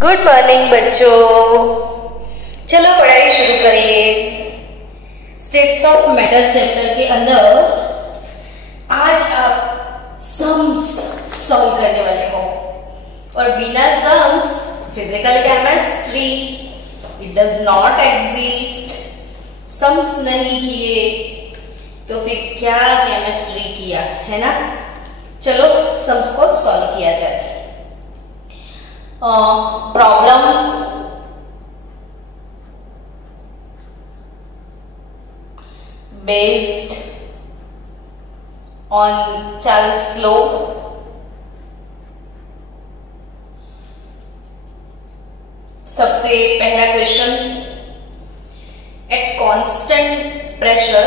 Good morning बच्चों। चलो पढ़ाई शुरू करिए। स्टेट्स ऑफ मैटर चैप्टर के अंदर आज आप सम्स सॉल्व करने वाले हो और बिना sums physical chemistry it does not exist. Sums नहीं किए तो फिर क्या केमिस्ट्री किया, है ना। चलो सम्स को सॉल्व किया जाए। Problem based on Charles law. सबसे पहला क्वेश्चन, एट कांस्टेंट प्रेशर,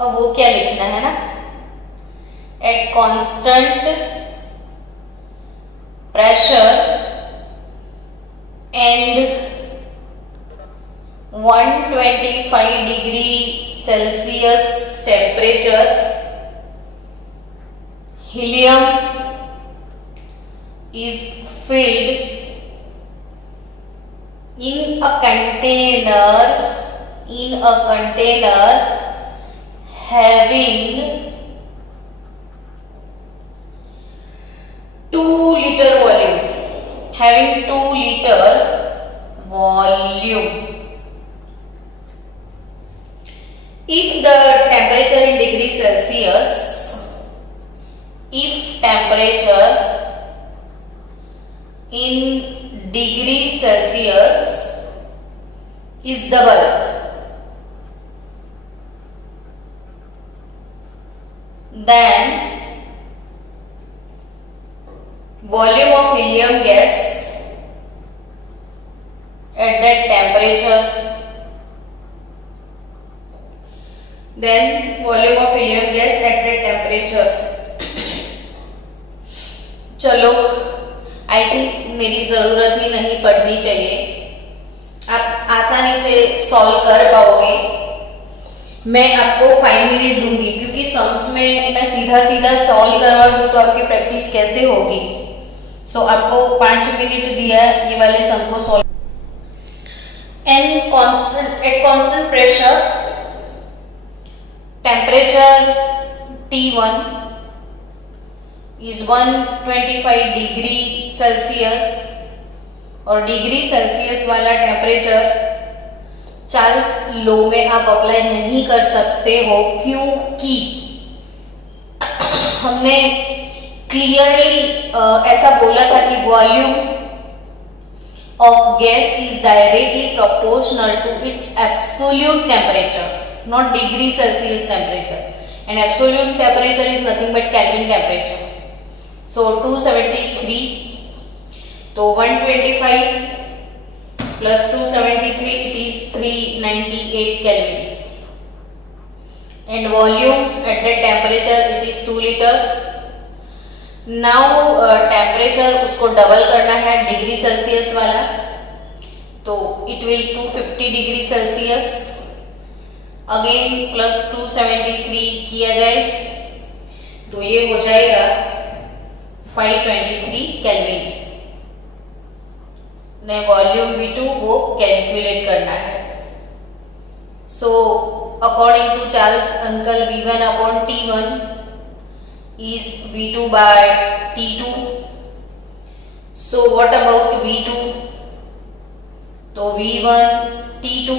और वो क्या लिखना है ना, at constant pressure and 125 degree Celsius temperature, helium is filled in a container having 2 liter volume, having 2 liter volume. If the temperature in degree Celsius, if temperature in degree Celsius is double, then volume of helium gas at that temperature, then volume of helium gas at that temperature. चलो I think मेरी जरूरत ही नहीं पड़नी चाहिए, आप आसानी से solve कर पाओगे। मैं आपको 5 मिनट दूंगी क्योंकि सम्स में मैं सीधा सीधा सॉल्व करवा दूं तो आपकी प्रैक्टिस कैसे होगी। सो आपको 5 मिनट दिया ये वाले सम को solve. At constant pressure, temperature T1 is 125 degree Celsius और डिग्री सेल्सियस वाला टेम्परेचर चार्ल्स लॉ में आप अप्लाई नहीं कर सकते हो, क्योंकि हमने क्लियरली ऐसा बोला था कि volume of gas is directly proportional to its absolute temperature, not degree Celsius temperature, and absolute temperature is nothing but Kelvin temperature. So 273, तो 125 plus 273 it is 398 Kelvin, and volume at that temperature it is 2 litre. Now temperature उसको double करना है degree Celsius वाला, तो it will 250 degree Celsius, again plus 273 किया जाए तो ये हो जाएगा 523 केल्विन। ने वॉल्यूम V2 वो कैलकुलेट करना है। So according to Charles uncle V1 upon T1 is V2 by T2. So what about V2? तो V1 T2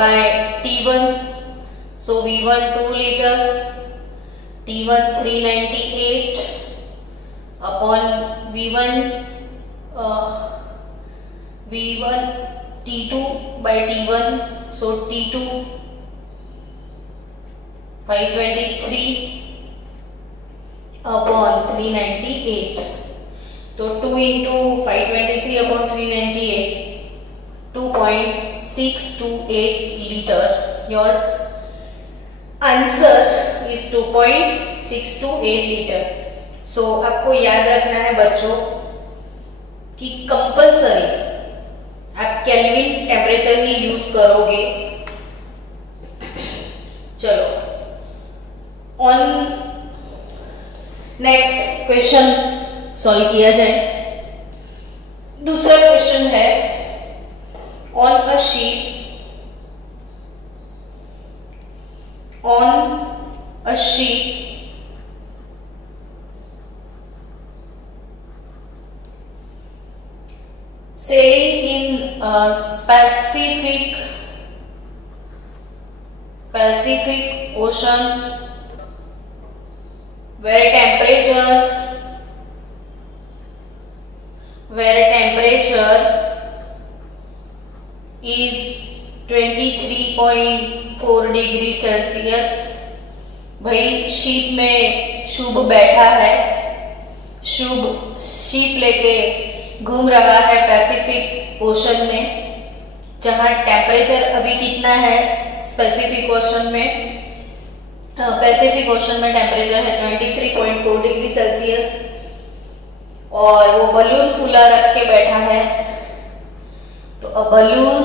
by T1, so V1 2 liter, T1 398 upon V1 T2 by T1, so T2 523 upon 398, तो 2 into 523 upon 398, 2.628 liter. Your answer is 2.628 liter. So आपको याद रखना है बच्चों कि compulsory आप kelvin temperature ही use करोगे। चलो ऑन नेक्स्ट क्वेश्चन सॉल्व किया जाए। दूसरा क्वेश्चन है on a sheep sailing in Pacific Ocean where temperature is 23.4 degree Celsius. भाई शीप में शुभ बैठा है, शुभ शीप लेके घूम रहा है पैसिफिक ओशन में, जहां टेम्परेचर अभी कितना है पैसिफिक ओशन में टेम्परेचर है 23.4 डिग्री सेल्सियस, और वो बलून फूला रख के बैठा है। तो a balloon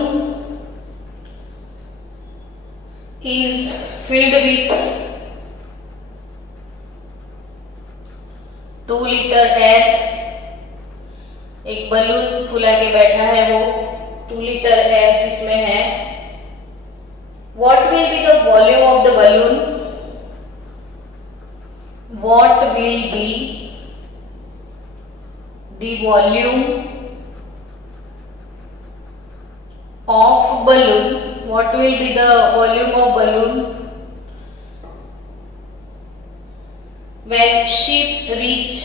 is filled with 2 litre air. एक बलून फुला के बैठा है, वो 2 लीटर एयर जिसमें है। What will be the volume of the balloon? What will be the volume of balloon? What will be the volume of balloon when ship reaches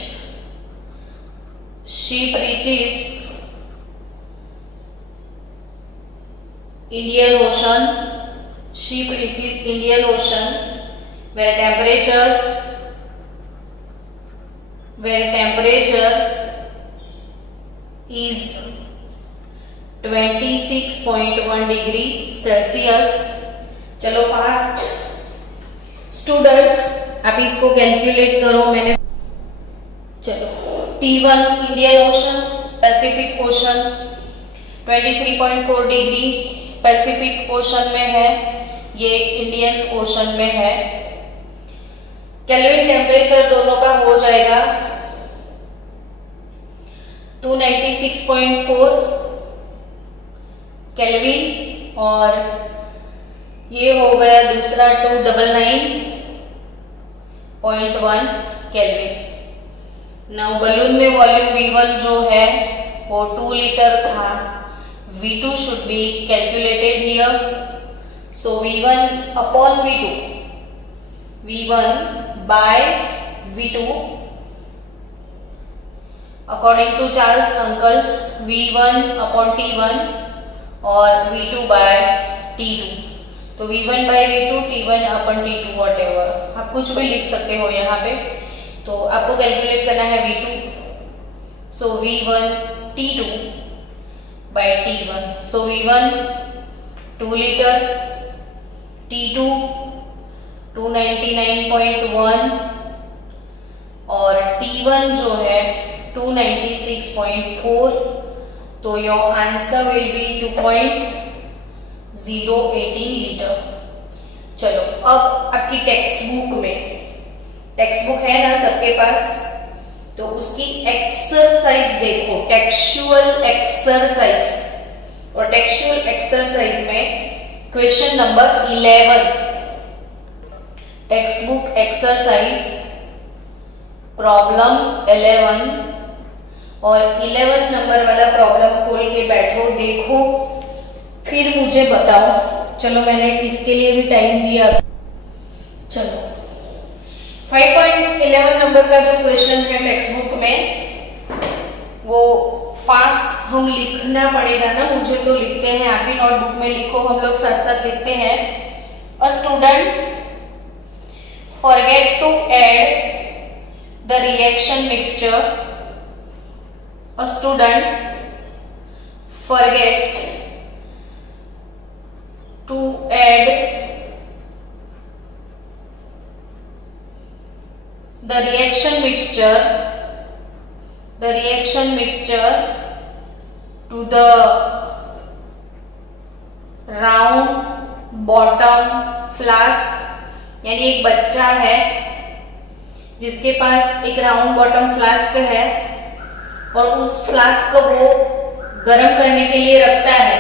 Indian Ocean? Ship reaches Indian Ocean where temperature is 26.1 degree Celsius. चलो fast students, आप इसको calculate करो। मैंने चलो T1 Indian ocean, Pacific ocean 23.4 degree Pacific ocean में है, ये Indian ocean में है। केल्विन टेम्परेचर दोनों का हो जाएगा 296.4 केल्विन, और ये हो गया दूसरा 299.1 केल्विन। नाउ बलून में वॉल्यूम V1 जो है वो 2 लीटर था। V2 should be calculated here. So V1 upon V2, V1 by V2, according to Charles uncle, V1 upon T1 और V2 by T2। तो V1 by V2, T1 upon T2 whatever, आप कुछ भी लिख सकते हो यहाँ पे। तो आपको कैलकुलेट करना है V2, so V1 T2 by T1, so V1 2 litre, T2 299.1 और T1 जो है 296.4। तो your answer will be 2.018 litre. चलो अब आपकी टेक्स्ट बुक है ना सबके पास, तो उसकी एक्सरसाइज देखो, टेक्सचुअल एक्सरसाइज। और टेक्सचुअल एक्सरसाइज में question number 11, text book exercise problem 11, और 11 नंबर वाला प्रॉब्लम खोल के बैठो, देखो, फिर मुझे बताओ। चलो मैंने इसके लिए भी टाइम दिया। चलो 5.11 नंबर का जो क्वेश्चन है टेक्स्ट बुक में, वो फास्ट हम लिखना पड़ेगा ना, मुझे तो लिखते हैं, आप भी नोटबुक में लिखो, हम लोग साथ साथ लिखते हैं। A student forget to add the reaction mixture. A student forget to add the reaction mixture to the round bottom flask। यानी एक बच्चा है जिसके पास एक राउंड बॉटम फ्लास्क है और उस फ्लास्क को वो गर्म करने के लिए रखता है,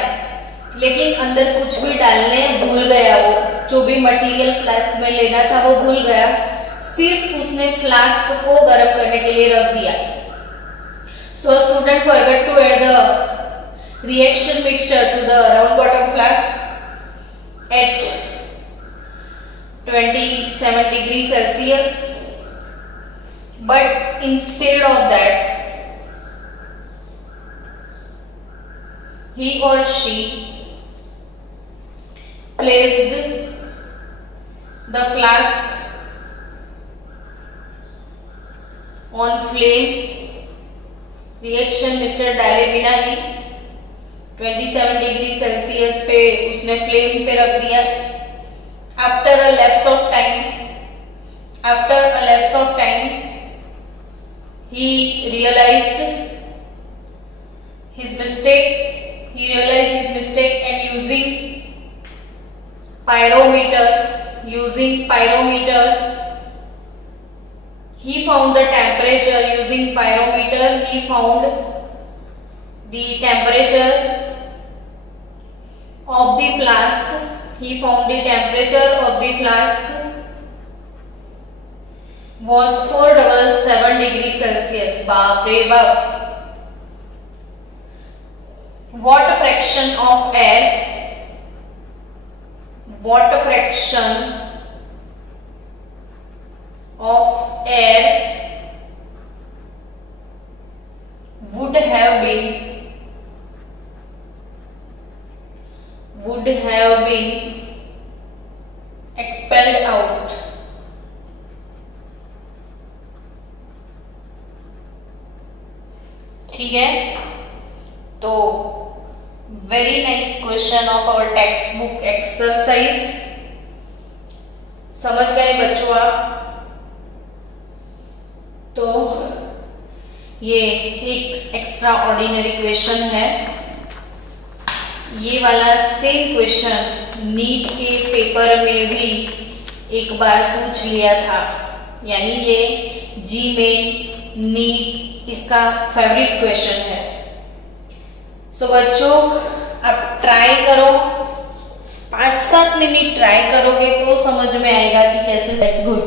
लेकिन अंदर कुछ भी डालने भूल गया, वो जो भी मटेरियल फ्लास्क में लेना था वो भूल गया, सिर्फ उसने फ्लास्क को गर्म करने के लिए रख दिया। So student forget to add the reaction mixture to the round bottom flask at 27 degree Celsius, but instead of that he or she placed the flask on flame, reaction mixture डाले बिना ही 27 degree Celsius पे उसने flame पे रख दिया। After a lapse of time, he realized his mistake and using pyrometer, he found the temperature. Using pyrometer, he found the temperature of the flask. He found the temperature of the flask was 477 degree Celsius. बाप रे बाप। What fraction of air would have been expelled out? ठीक है, तो very nice question of our text book exercise. समझ गए बच्चों आप? तो ये एक एक्स्ट्रा ऑर्डिनरी क्वेश्चन है। ये वाला सेम क्वेश्चन नीट के पेपर में भी एक बार पूछ लिया था, यानी ये जी मेन नीट इसका फेवरेट क्वेश्चन है। सो बच्चों आप ट्राई करो, 5-7 मिनट ट्राई करोगे तो समझ में आएगा कि कैसे। That's good.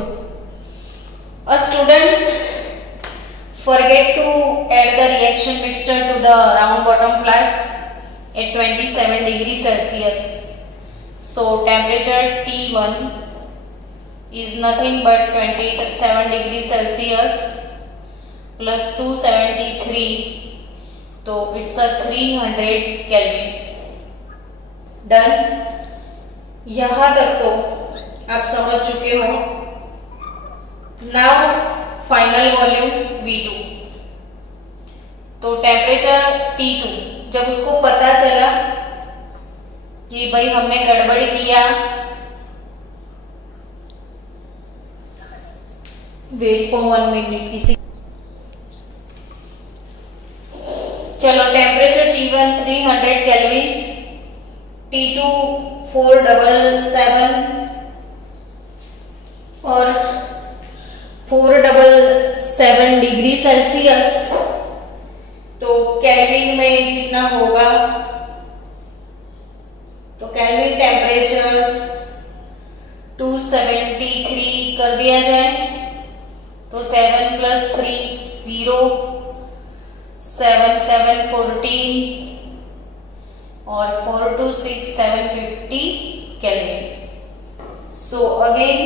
A student forget to add the reaction mixture to the round bottom flask at 27 degree Celsius. So temperature T1 is nothing but 27 degree Celsius plus 273, तो it's a 300 Kelvin. Done. यहां तक तो आप समझ चुके हो। Now final volume V2। तो temperature T2 जब उसको पता चला कि भाई हमने गड़बड़ी किया, वेट फॉर 1 मिनट इसी। चलो टेम्परेचर T1 300 केल्विन, T2 477 और 477 डिग्री सेल्सियस। तो केल्विन में कितना होगा? तो केल्विन टेम्परेचर 273 कर दिया जाए तो 7 + 3 0, 7 7 14 और 4 2 6 750 kelvin. So again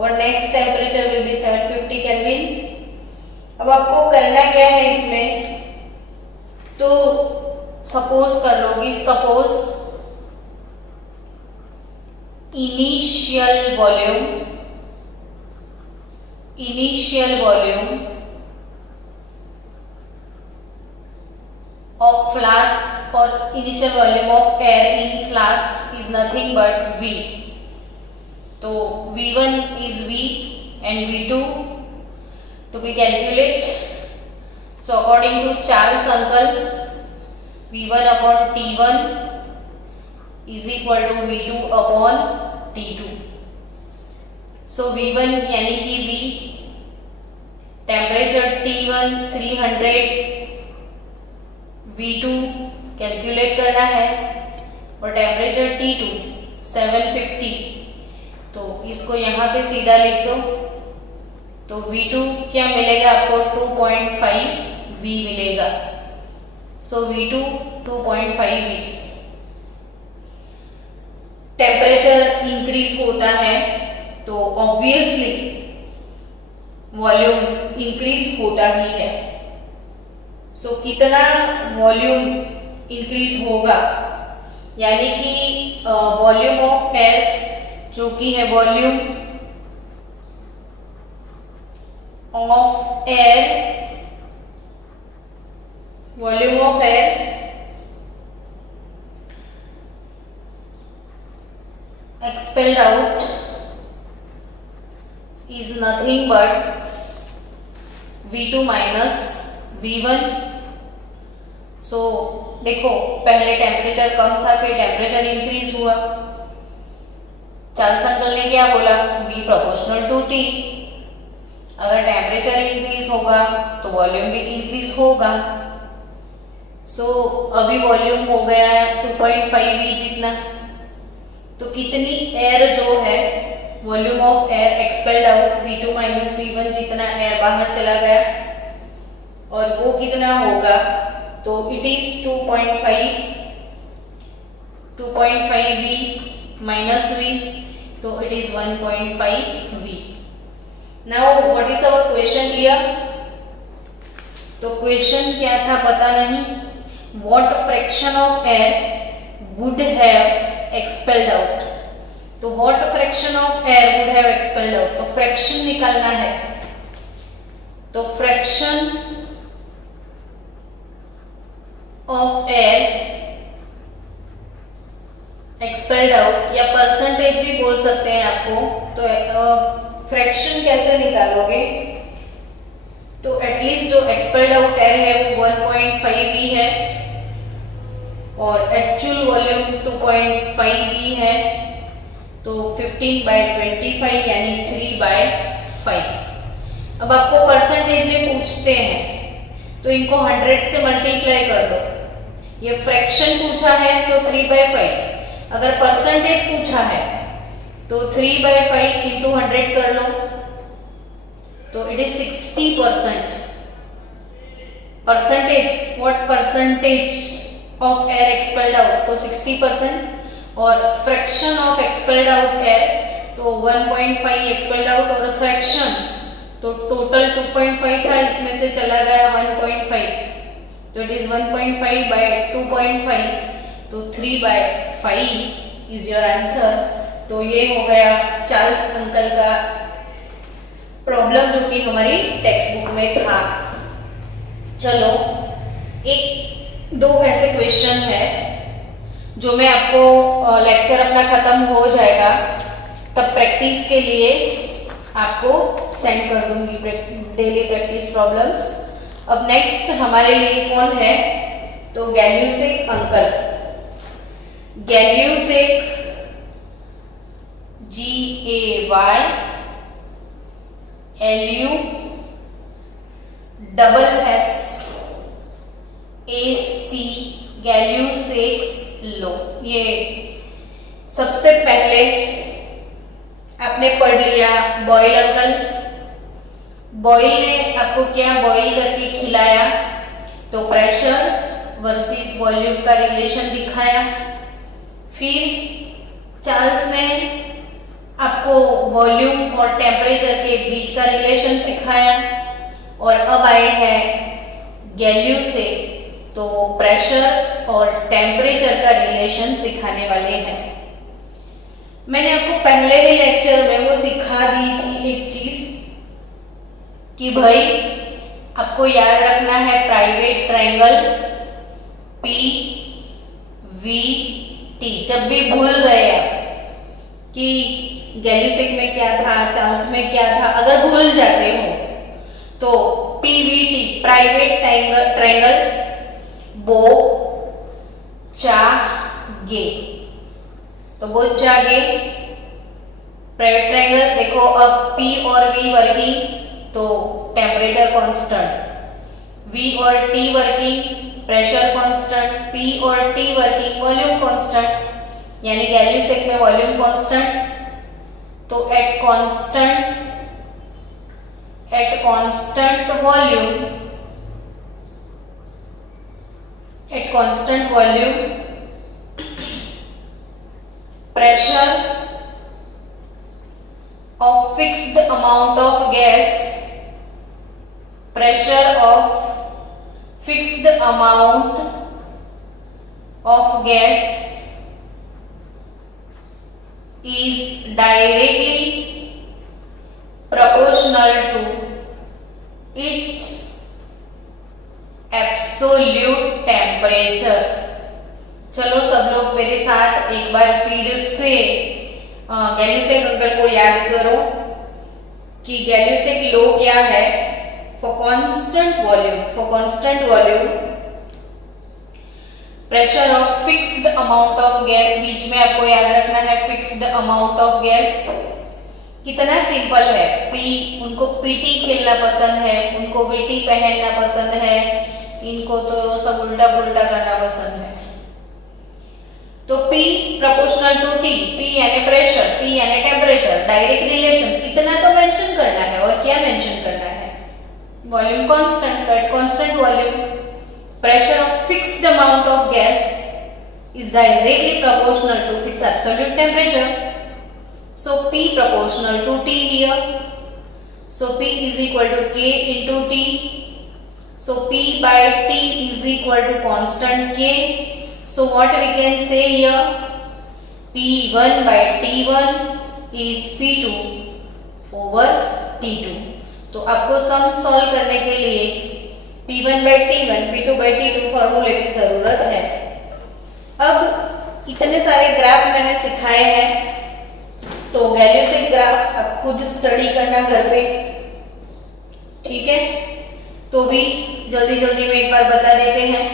our next temperature will be 750 Kelvin। अब आपको करना क्या है इसमें, तो सपोज कर लो कि suppose initial volume of flask or initial volume of air in flask is nothing but V। तो V1 is V and V2 to be calculate. So according to Charles uncle, V1 upon T1 is equal to V2 upon T2। So V1 यानी कि V temperature T1 300, V2 calculate करना है और temperature T2 750। तो इसको यहाँ पे सीधा लिख दो। तो V2 क्या मिलेगा आपको 2.5 V मिलेगा। सो V2 2.5 V। टेम्परेचर इंक्रीज होता है तो ऑब्वियसली वॉल्यूम इंक्रीज होता ही है। सो कितना वॉल्यूम इंक्रीज होगा, यानी कि वॉल्यूम ऑफ एयर जो कि है volume of air expelled out is nothing but V2 minus V1। सो देखो पहले टेम्परेचर कम था, फिर टेम्परेचर इंक्रीज हुआ। चार्ल्स अंकल ने क्या बोला, V प्रोपोर्शनल टू T। अगर टेम्परेचर इंक्रीज होगा तो वॉल्यूम भी इंक्रीज होगा। सो अभी वॉल्यूम हो गया है 2.5 V जितना। तो कितनी एयर जो है volume of air expelled out V2 minus V1 जितना एयर बाहर चला गया और वो कितना होगा, तो it is 2.5 V minus V, तो it is 1.5 V। Now what is our question here. तो क्वेश्चन क्या था पता नहीं, what fraction of air would have expelled out. तो what fraction of air would have expelled out, तो fraction निकालना है। तो fraction of air expelled out या परसेंटेज भी बोल सकते हैं आपको। तो फ्रैक्शन कैसे निकालोगे, तो एटलीस्ट जो एक्सपेल्ड आउट एयर है वो 1.5 V है और एक्चुअल वॉल्यूम 2.5 V है। तो 15/25 यानी 3/5। अब आपको परसेंटेज में पूछते हैं तो इनको 100 से मल्टीप्लाई कर दो। ये फ्रैक्शन पूछा है तो 3/5, अगर परसेंटेज पूछा है तो 3/5 इंटू 100 कर लो, तो it is 60%। Percentage, what percentage of air expelled out, तो 60%। और fraction of expelled out air, तो 1.5 एक्सपेल्ड आउट और फ्रैक्शन तो टोटल 2.5 था, इसमें से चला गया 1.5, तो इट इज 1.5/2.5, तो 3/5 इज योर आंसर। तो ये हो गया चार्ल्स अंकल का प्रॉब्लम जो कि हमारी टेक्स्ट बुक में था। चलो एक दो ऐसे क्वेश्चन है जो मैं आपको लेक्चर अपना खत्म हो जाएगा तब प्रैक्टिस के लिए आपको सेंड कर दूंगी, डेली प्रैक्टिस प्रॉब्लम्स। अब नेक्स्ट हमारे लिए कौन है, तो गैल्यूसेक अंकल। गैल्यूसेक GAYLUSSAC गैल्यूसेक्स लो। ये सबसे पहले आपने पढ़ लिया बॉयल अंकल। बॉयल ने आपको क्या बॉयल करके खिलाया, तो प्रेशर वर्सेस वॉल्यूम का रिलेशन दिखाया। फिर चार्ल्स ने आपको वॉल्यूम और टेम्परेचर के बीच का रिलेशन सिखाया। और अब आए हैं गैल्यूसेक, तो प्रेशर और टेम्परेचर का रिलेशन सिखाने वाले हैं। मैंने आपको पहले ही लेक्चर में वो सिखा दी थी एक चीज कि भाई आपको याद रखना है प्राइवेट ट्रायंगल PVT। जब भी भूल गए आप कि गैल्यूसेक में क्या था, चार्ल्स में क्या था, अगर भूल जाते हो तो PVT प्राइवेट ट्रायंगल बो चागे, तो बो चागे प्राइवेट ट्रायंगल। देखो अब P और V वर्किंग तो टेम्परेचर कांस्टेंट, V और T working, pressure constant, P और T वर्किंग, वॉल्यूम कांस्टेंट, यानी गैल्यूसेक में वॉल्यूम कांस्टेंट। तो eight constant volume pressure of fixed amount of gas, pressure of fixed amount of gas is directly proportional to its absolute temperature। चलो सब लोग मेरे साथ एक बार फिर से गैल्यूसेक अंकल को याद करो कि गैल्यूसेक लॉ क्या है। For constant volume pressure of fixed amount of gas, बीच में आपको याद रखना है फिक्स्ड अमाउंट ऑफ गैस। कितना सिंपल है, पी, उनको पीटी खेलना पसंद है, उनको वीटी पहनना पसंद है, इनको तो सब उल्टा पुल्टा करना पसंद है। तो P proportional to T, P यानी प्रेशर, T यानी टेम्परेचर, डायरेक्ट रिलेशन, इतना तो मेंशन करना है। और क्या मेंशन करना है? Volume constant. At constant volume pressure of fixed amount of gas is directly proportional to its absolute temperature. So P proportional to T here. So P is equal to K into T. So P by T is equal to constant K. So what we can say here, P1 by T1 is P2 over T2। तो आपको sum solve करने के लिए P1 by T1, P2 by T2 फॉर्मूले की जरूरत है। अब इतने सारे ग्राफ मैंने सिखाए हैं, तो गैल्यूसेक ग्राफ आप खुद स्टडी करना घर पे, ठीक है। तो भी जल्दी जल्दी में एक बार बता देते हैं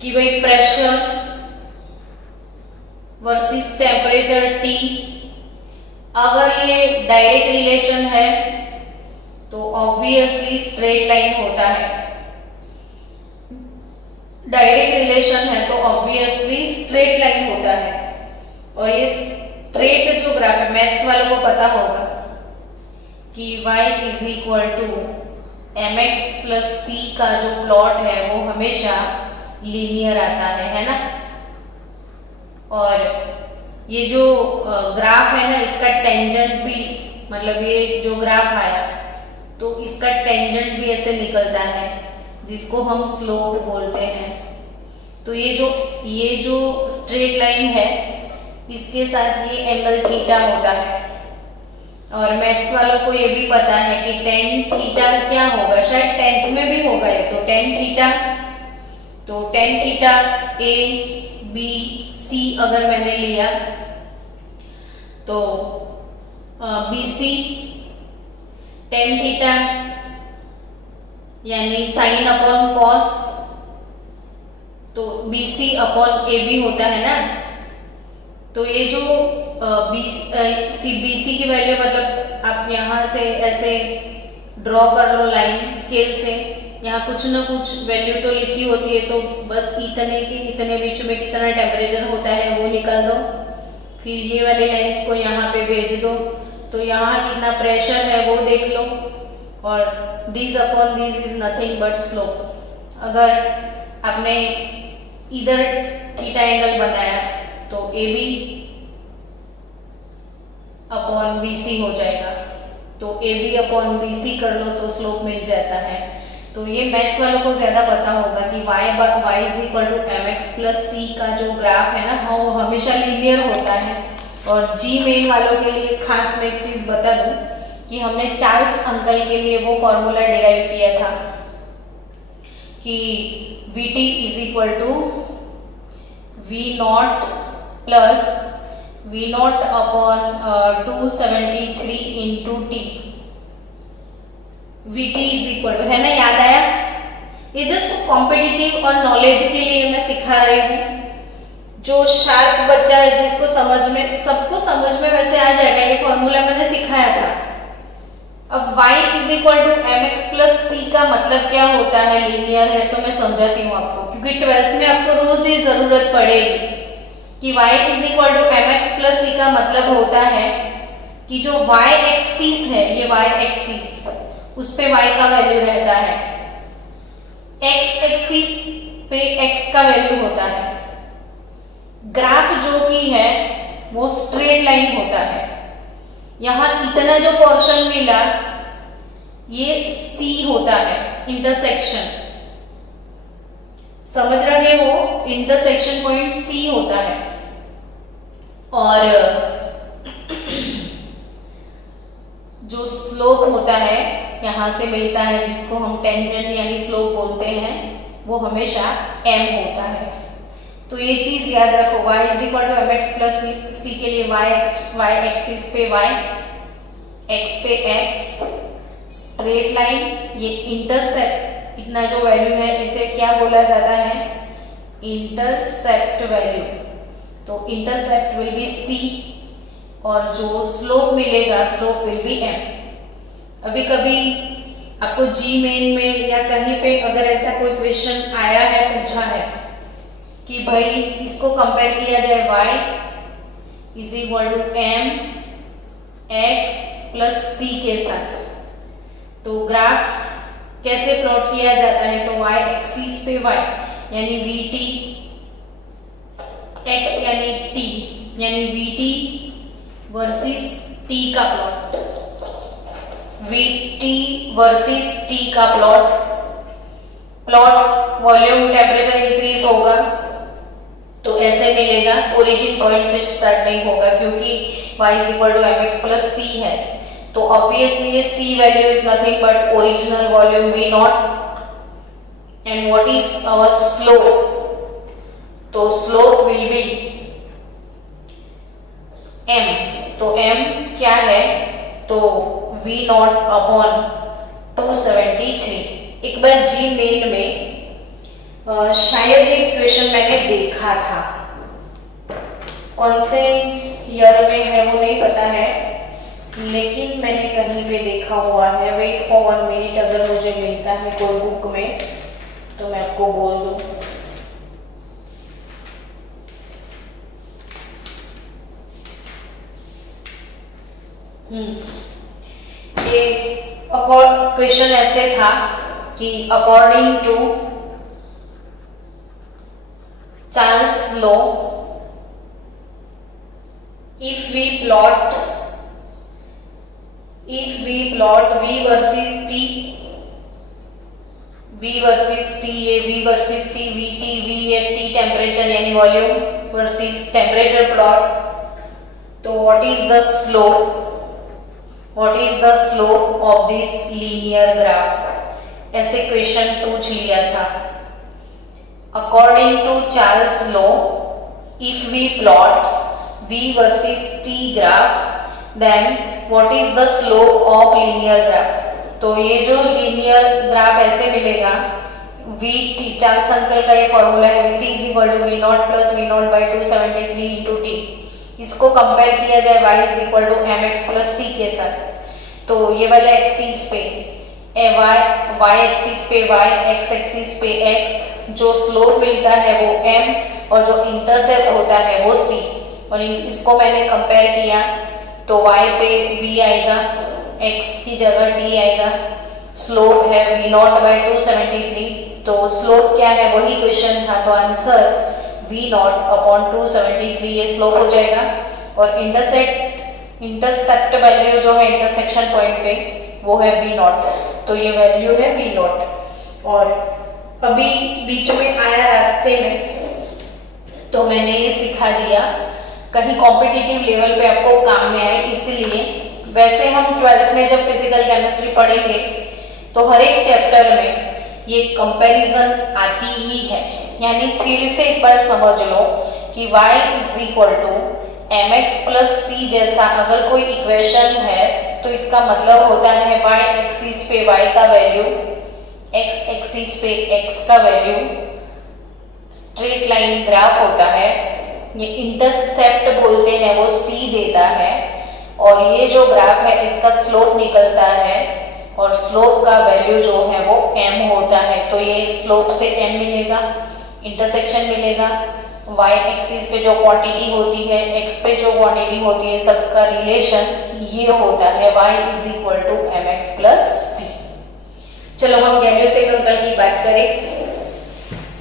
कि भाई प्रेशर वर्सेस टेम्परेचर T, अगर ये डायरेक्ट रिलेशन है तो ऑब्वियसली स्ट्रेट लाइन होता है। डायरेक्ट रिलेशन है तो ऑब्वियसली स्ट्रेट लाइन होता है। और ये स्ट्रेट जो ग्राफ है, मैथ्स वालों को पता होगा कि y is equal to mx plus c का जो प्लॉट है वो हमेशा लीनियर आता है ना। और ये जो ग्राफ है ना, इसका टेंजेंट भी, मतलब ये जो ग्राफ आया तो इसका टेंजेंट भी ऐसे निकलता है, जिसको हम स्लोप बोलते हैं। तो ये जो स्ट्रेट लाइन है, इसके साथ ये एंगल थीटा होता है। और मैथ्स वालों को ये भी पता है कि टेन थीटा क्या होगा, शायद 10th में भी होगा ये। तो टेन थीटा, तो tan theta A B C अगर मैंने लिया तो BC टेन थीटा यानी साइन अपॉन कॉस, तो BC अपॉन AB होता है ना। तो ये जो BC की वैल्यू, मतलब आप यहां से ऐसे ड्रॉ कर लो लाइन स्केल से, यहाँ कुछ ना कुछ वैल्यू तो लिखी होती है, तो बस इतने बीच में कितना टेम्परेचर होता है वो निकाल दो। फिर ये वाली लाइंस को यहाँ पे भेज दो, तो यहाँ कितना प्रेशर है वो देख लो। और this upon this is nothing but slope. अगर आपने इधर थीटा एंगल बनाया तो AB अपॉन BC हो जाएगा। तो AB अपॉन BC कर लो तो स्लोप मिल जाता है। तो ये मैथ्स वालों को ज्यादा पता होगा कि y is equal to mx plus c का जो ग्राफ है ना, वो हमेशा लीनियर होता है। और जी मेन वालों के लिए खास मैं एक चीज बता दूं कि हमने चार्ल्स अंकल के लिए वो फॉर्मूला डिराइव किया था कि Vt is equal to V naught plus V naught upon 273 into T। Vt is equal to, है ना, याद आया? ये जस्ट कॉम्पिटिटिव और नॉलेज के लिए मैं सिखा रही हूँ। जो शार्प बच्चा है, जिसको समझ में, सबको समझ में वैसे आ जाएगा, ये फॉर्मूला मैंने सिखाया था। अब y is equal to M X plus C का मतलब क्या होता है, लीनियर है तो मैं समझाती हूँ आपको, क्योंकि 12th में आपको रोज ही जरूरत पड़ेगी कि y is equal to M X plus C का मतलब होता है कि जो y एक्सिस है, ये y एक्सिस, उस पे y का वैल्यू रहता है, x एक्सिस पे x का वैल्यू होता है, ग्राफ जो कि है वो स्ट्रेट लाइन होता है। यहां इतना जो पोर्शन मिला ये C होता है, इंटरसेक्शन, समझ रहे हो, इंटरसेक्शन पॉइंट C होता है। और जो स्लोप होता है यहां से मिलता है, जिसको हम टेंजेंट यानी स्लोप बोलते हैं, वो हमेशा m होता है। तो ये चीज याद रखो, y is equal to M X plus C के लिए y एक्सिस पे y, x पे x, स्ट्रेट लाइन, ये इंटरसेप्ट, इतना जो वैल्यू है इसे क्या बोला जाता है, इंटरसेप्ट वैल्यू। तो इंटरसेप्ट विल बी c और जो स्लोप मिलेगा, स्लोप विल बी m। अभी कभी आपको जी मेन में या कहीं पे अगर ऐसा कोई क्वेश्चन आया है, पूछा है कि भाई इसको कंपेयर किया जाए y is equal to M X plus C के साथ, तो ग्राफ कैसे प्लॉट किया जाता है, तो y एक्सिस पे y यानी vt, x यानी t यानी vt वर्सेस t का प्लॉट, vt वर्सेस t का प्लॉट वॉल्यूम टेम्परेचर इंक्रीज होगा तो ऐसे मिलेगा, ओरिजिन पॉइंट से स्टार्ट नहीं होगा क्योंकि y is equal to M X plus C है, तो ऑब्वियसली ये c value is nothing but original volume v naught. And what is our slope, तो स्लोप विल बी m, तो m क्या है, तो v नॉट अपॉन 273। एक बार जी main में शायद एक क्वेश्चन मैंने देखा था, कौन से ईयर में है वो नहीं पता है, लेकिन मैंने कहीं पे देखा हुआ है। वेट फॉर 1 मिनट, अगर मुझे मिलता है कोई बुक में तो मैं आपको बोल दूं। ये क्वेश्चन ऐसे था कि according to Charles' law, if we plot V versus T, V versus T, ये V versus T, VT, V है T टेम्परेचर यानी वॉल्यूम वर्सेस टेम्परेचर प्लॉट, तो what is the slope of this linear graph, ऐसे question पूछ लिया था। According to Charles' law, if we plot V versus T graph, then what is the slope of linear graph? तो ये जो linear graph ऐसे मिलेगा, VT, चार्ल्स अंकल का ये फॉर्मूला है, VT is equal to V naught plus V naught by 273 into T। इसको compare किया जाए y is equal to mx plus c के साथ, तो ये वाला एक्सिस पे y एक्सिस पे y, x एक्सिस पे x, जो स्लोप मिलता है वो m और जो इंटरसेप्ट होता है वो c, और इसको मैंने कंपेयर किया तो y पे v आएगा, x की जगह t आएगा, स्लोप है v नॉट बाय 273, तो स्लोप क्या है वही क्वेश्चन था, तो आंसर v नॉट अपॉन 273 ये स्लोप हो जाएगा। और इंटरसेप्ट वैल्यू जो है इंटरसेक्शन पॉइंट पे वो है v नॉट, तो ये वैल्यू है v नॉट। और अभी बीच में आया रास्ते में तो मैंने ये सिखा दिया, कहीं कॉम्पिटिटिव लेवल पे आपको काम में आए इसलिए। वैसे हम 12th में जब फिजिकल केमिस्ट्री पढ़ेंगे तो हर एक चैप्टर में ये कंपैरिजन आती ही है, यानी फिर से एक बार समझ लो कि y is equal to mx plus C जैसा अगर कोई इक्वेशन है तो इसका मतलब होता है y एक्सिस पे y का वैल्यू, x एक्सिस पे x का वैल्यू, स्ट्रेट लाइन ग्राफ होता है, ये इंटरसेप्ट बोलते हैं वो c देता है, और ये जो ग्राफ है इसका स्लोप निकलता है और स्लोप का वैल्यू जो है वो m होता है। तो ये स्लोप से m मिलेगा, इंटरसेक्शन मिलेगा, y एक्सिस पे जो क्वांटिटी होती है, x पे जो क्वांटिटी होती है, सबका रिलेशन ये होता है y is equal to mx plus c। चलो हम गैलियोसेक अंकल की बात करें।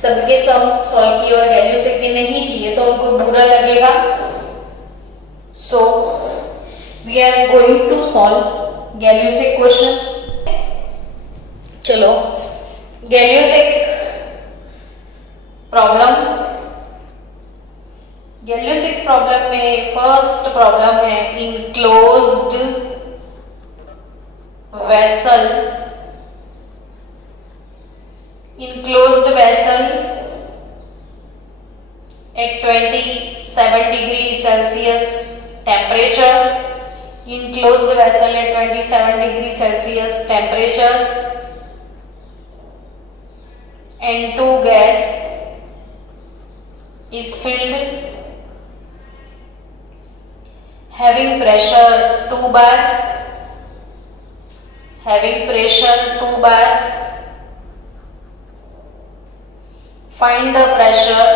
सबके सब सॉल्व किए और गैलियोसेक ने नहीं किए तो उनको बुरा लगेगा। So we are going to solve Gay Lussac question. चलो गैलियोसेक प्रॉब्लम, गैलियोसेक प्रॉब्लम में फर्स्ट प्रॉब्लम है enclosed vessel, enclosed vessel at 27 degree Celsius temperature, enclosed vessel at 27 degree Celsius temperature, N2 gas is filled having pressure 2 bar, having pressure 2 bar. Find the pressure,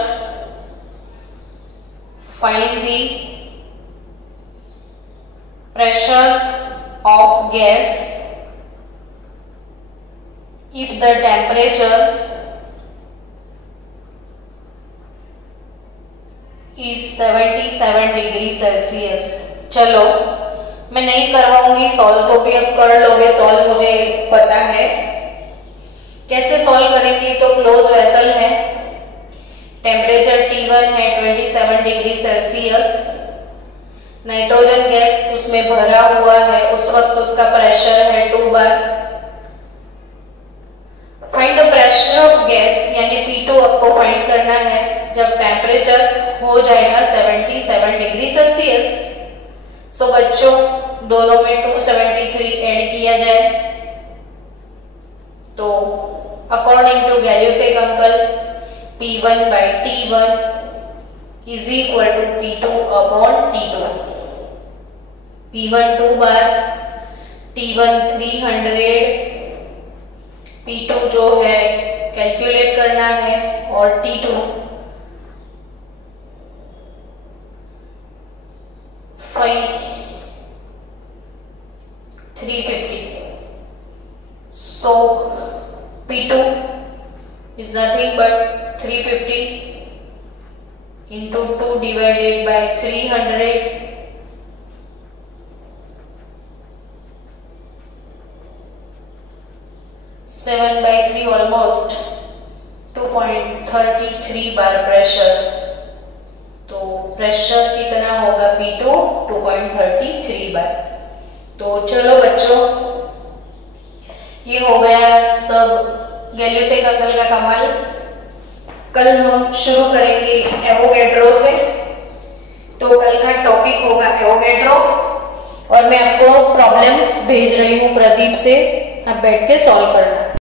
find the pressure of gas if the temperature is 77 degree Celsius। चलो मैं नहीं करवाऊंगी solve, तो भी अब कर लोगे solve, मुझे पता है कैसे सॉल्व करेंगे। तो क्लोज वेसल है, टेम्परेचर T1 है 27 डिग्री सेल्सियस, नाइट्रोजन गैस उसमें भरा हुआ है, उस वक्त उसका प्रेशर है 2 bar. Find the pressure of gas यानी P2 आपको फाइंड करना है जब टेम्परेचर हो जाएगा 77 डिग्री सेल्सियस। सो बच्चों दोनों में 273 ऐड किया जाए तो अकॉर्डिंग टू गैलियोसेक अंकल P1 by T1 is equal to P2 upon T2। P1 2 bar, T1 300, P2 जो है कैलकुलेट करना है और T2 350। So P2 is nothing but 350 into 2 divided by 300, seven by 3 almost 2.33 bar pressure. तो pressure कितना होगा P2 2.33 बार। तो चलो बच्चों ये हो गया सब गैलियोसेक अंकल का कमाल। कल हम शुरू करेंगे एवोगैड्रो से। तो कल का टॉपिक होगा एवोगैड्रो और मैं आपको प्रॉब्लम्स भेज रही हूँ प्रदीप से, आप बैठ के सॉल्व करना।